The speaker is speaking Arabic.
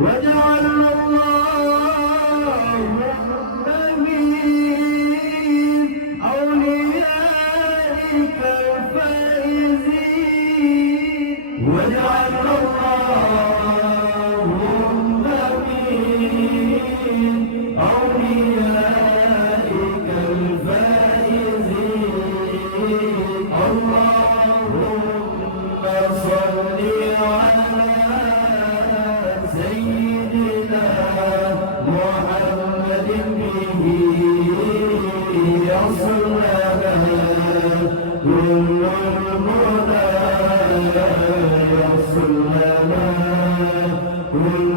وجعلنا اللهم من أوليائك الفائزين وجعلنا اللهم من أوليائك الفائزين اللهم صل على سيدنا محمد به يصلنا كل المنى يصلنا كل